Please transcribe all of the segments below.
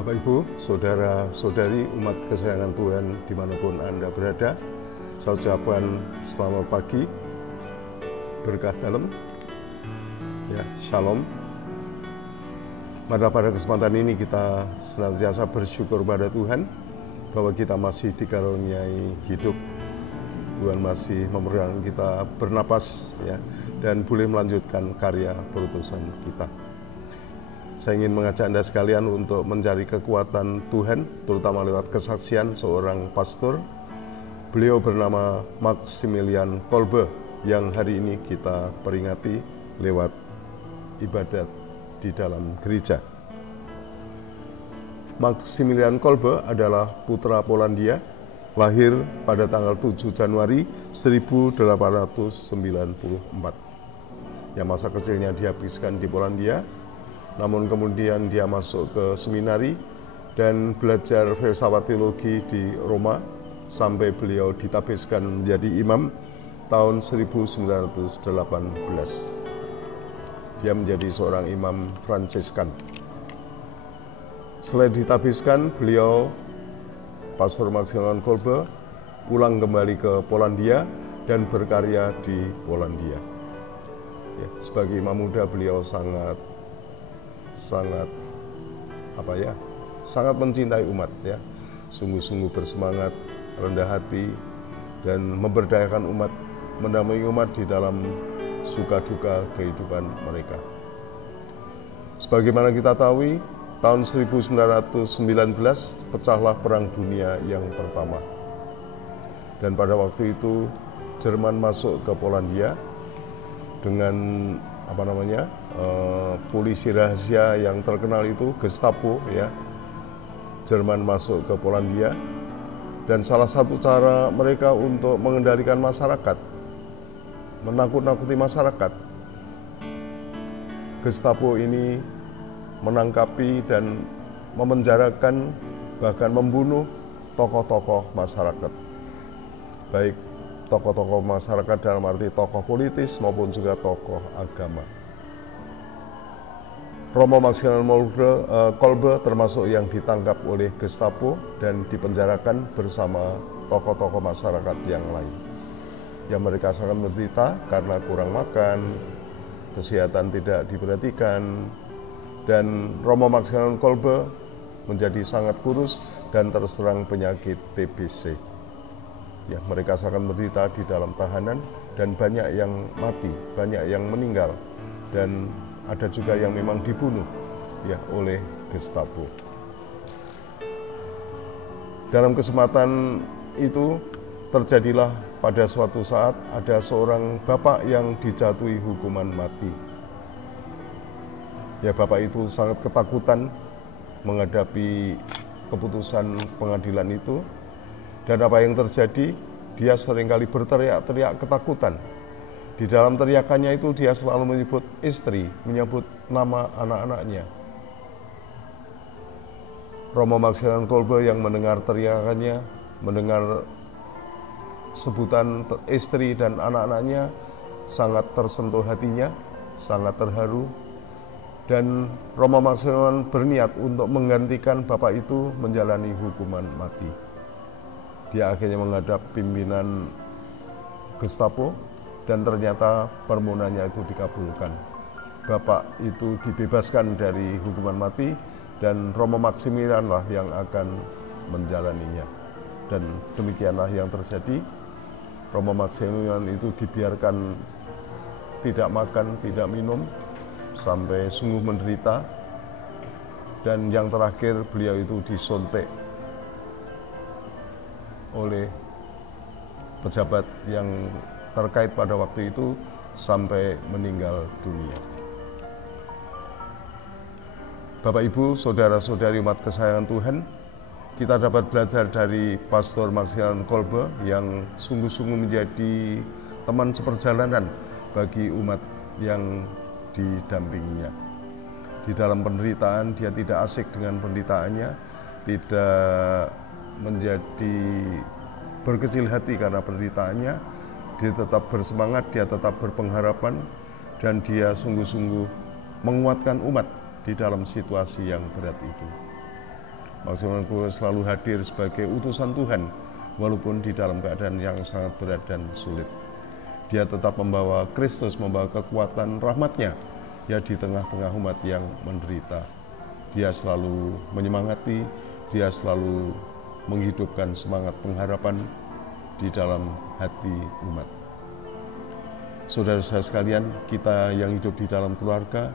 Bapak Ibu, saudara-saudari umat kesayangan Tuhan dimanapun Anda berada, saya ucapkan selamat pagi, berkah dalam, ya, shalom. Pada kesempatan ini kita senantiasa bersyukur pada Tuhan bahwa kita masih dikaruniai hidup. Tuhan masih memberikan kita bernapas, ya, dan boleh melanjutkan karya perutusan kita. Saya ingin mengajak Anda sekalian untuk mencari kekuatan Tuhan, terutama lewat kesaksian seorang pastor. Beliau bernama Maximilian Kolbe, yang hari ini kita peringati lewat ibadat di dalam gereja. Maximilian Kolbe adalah putra Polandia, lahir pada tanggal 7 Januari 1894. Yang masa kecilnya dihabiskan di Polandia, namun kemudian dia masuk ke seminari dan belajar filsafat teologi di Roma sampai beliau ditabiskan menjadi imam tahun 1918. Dia menjadi seorang imam Fransiskan. Setelah ditabiskan, beliau, Pastor Maximilian Kolbe, pulang kembali ke Polandia dan berkarya di Polandia. Ya, sebagai imam muda beliau sangat mencintai umat, ya, sungguh-sungguh bersemangat, rendah hati, dan memberdayakan umat, mendampingi umat di dalam suka duka kehidupan mereka. Sebagaimana kita tahu, tahun 1919 pecahlah Perang Dunia yang pertama, dan pada waktu itu Jerman masuk ke Polandia dengan polisi rahasia yang terkenal itu, Gestapo, ya. Jerman masuk ke Polandia, dan salah satu cara mereka untuk mengendalikan masyarakat, menakut-nakuti masyarakat, Gestapo ini menangkapi dan memenjarakan, bahkan membunuh tokoh-tokoh masyarakat, baik tokoh-tokoh masyarakat dalam arti tokoh politis maupun juga tokoh agama. Romo Maximilian Kolbe termasuk yang ditangkap oleh Gestapo dan dipenjarakan bersama tokoh-tokoh masyarakat yang lain. Yang mereka sangat menderita karena kurang makan, kesehatan tidak diperhatikan, dan Romo Maximilian Kolbe menjadi sangat kurus dan terserang penyakit TBC. Ya, mereka sangat menderita di dalam tahanan dan banyak yang mati, banyak yang meninggal, dan ada juga yang memang dibunuh, ya, oleh Gestapo. Dalam kesempatan itu terjadilah pada suatu saat ada seorang bapak yang dijatuhi hukuman mati. Ya, bapak itu sangat ketakutan menghadapi keputusan pengadilan itu. Dan apa yang terjadi, dia seringkali berteriak-teriak ketakutan. Di dalam teriakannya itu dia selalu menyebut istri, menyebut nama anak-anaknya. Romo Maximilian Kolbe yang mendengar teriakannya, mendengar sebutan istri dan anak-anaknya, sangat tersentuh hatinya, sangat terharu. Dan Romo Maximilian berniat untuk menggantikan bapak itu menjalani hukuman mati. Dia akhirnya menghadap pimpinan Gestapo dan ternyata permohonannya itu dikabulkan. Bapak itu dibebaskan dari hukuman mati dan Romo Maximilian lah yang akan menjalaninya. Dan demikianlah yang terjadi. Romo Maximilian itu dibiarkan tidak makan, tidak minum sampai sungguh menderita, dan yang terakhir beliau itu disuntik oleh pejabat yang terkait pada waktu itu sampai meninggal dunia. Bapak Ibu, saudara-saudari umat kesayangan Tuhan, kita dapat belajar dari Pastor Maximilian Kolbe yang sungguh-sungguh menjadi teman seperjalanan bagi umat yang didampinginya. Di dalam penderitaan, dia tidak asik dengan penderitaannya, tidak menjadi berkecil hati karena penderitaannya. Dia tetap bersemangat, dia tetap berpengharapan, dan dia sungguh-sungguh menguatkan umat di dalam situasi yang berat itu. Maksudnya keluarga selalu hadir sebagai utusan Tuhan, walaupun di dalam keadaan yang sangat berat dan sulit. Dia tetap membawa Kristus, membawa kekuatan rahmat-Nya ya di tengah-tengah umat yang menderita. Dia selalu menyemangati, dia selalu menghidupkan semangat pengharapan di dalam hati umat. Saudara-saudara sekalian, kita yang hidup di dalam keluarga,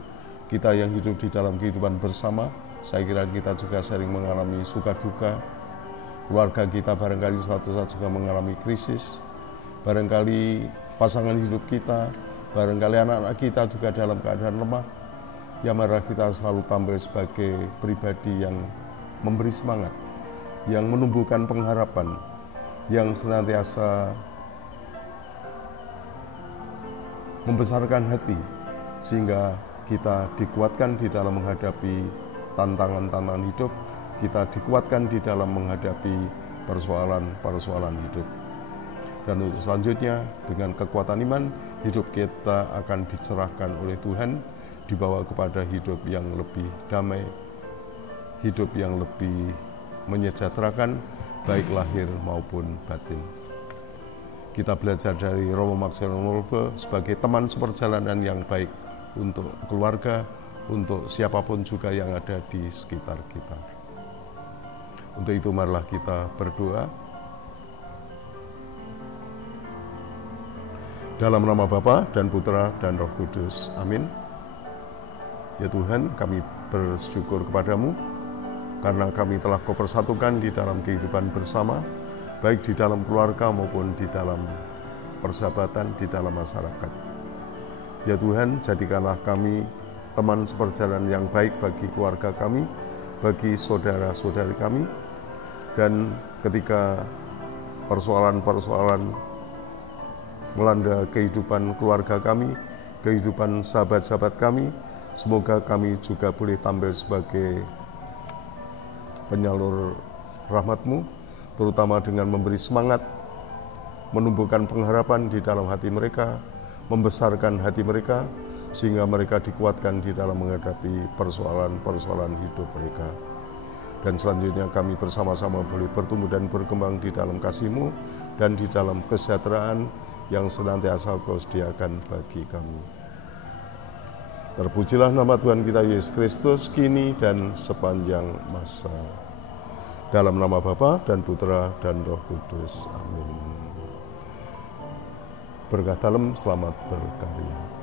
kita yang hidup di dalam kehidupan bersama, saya kira kita juga sering mengalami suka duka. Keluarga kita barangkali suatu saat juga mengalami krisis. Barangkali pasangan hidup kita, barangkali anak-anak kita juga dalam keadaan lemah. Ya mari kita selalu tampil sebagai pribadi yang memberi semangat, yang menumbuhkan pengharapan, yang senantiasa membesarkan hati, sehingga kita dikuatkan di dalam menghadapi tantangan-tantangan hidup, kita dikuatkan di dalam menghadapi persoalan-persoalan hidup. Dan untuk selanjutnya, dengan kekuatan iman, hidup kita akan dicerahkan oleh Tuhan, dibawa kepada hidup yang lebih damai, hidup yang lebih menyejahterakan, baik lahir maupun batin. Kita belajar dari Romo Maximilian Kolbe sebagai teman seperjalanan yang baik untuk keluarga, untuk siapapun juga yang ada di sekitar kita. Untuk itu marilah kita berdoa. Dalam nama Bapa dan Putra dan Roh Kudus. Amin. Ya Tuhan, kami bersyukur kepadamu karena kami telah Kau persatukan di dalam kehidupan bersama, baik di dalam keluarga maupun di dalam persahabatan, di dalam masyarakat. Ya Tuhan, jadikanlah kami teman seperjalanan yang baik bagi keluarga kami, bagi saudara-saudari kami, dan ketika persoalan-persoalan melanda kehidupan keluarga kami, kehidupan sahabat-sahabat kami, semoga kami juga boleh tampil sebagai penyalur rahmat-Mu, terutama dengan memberi semangat, menumbuhkan pengharapan di dalam hati mereka, membesarkan hati mereka, sehingga mereka dikuatkan di dalam menghadapi persoalan-persoalan hidup mereka. Dan selanjutnya kami bersama-sama boleh bertumbuh dan berkembang di dalam kasih-Mu dan di dalam kesejahteraan yang senantiasa Kau sediakan bagi kami. Terpujilah nama Tuhan kita Yesus Kristus, kini dan sepanjang masa. Dalam nama Bapa dan Putra dan Roh Kudus. Amin. Berkah dalam, selamat berkarya.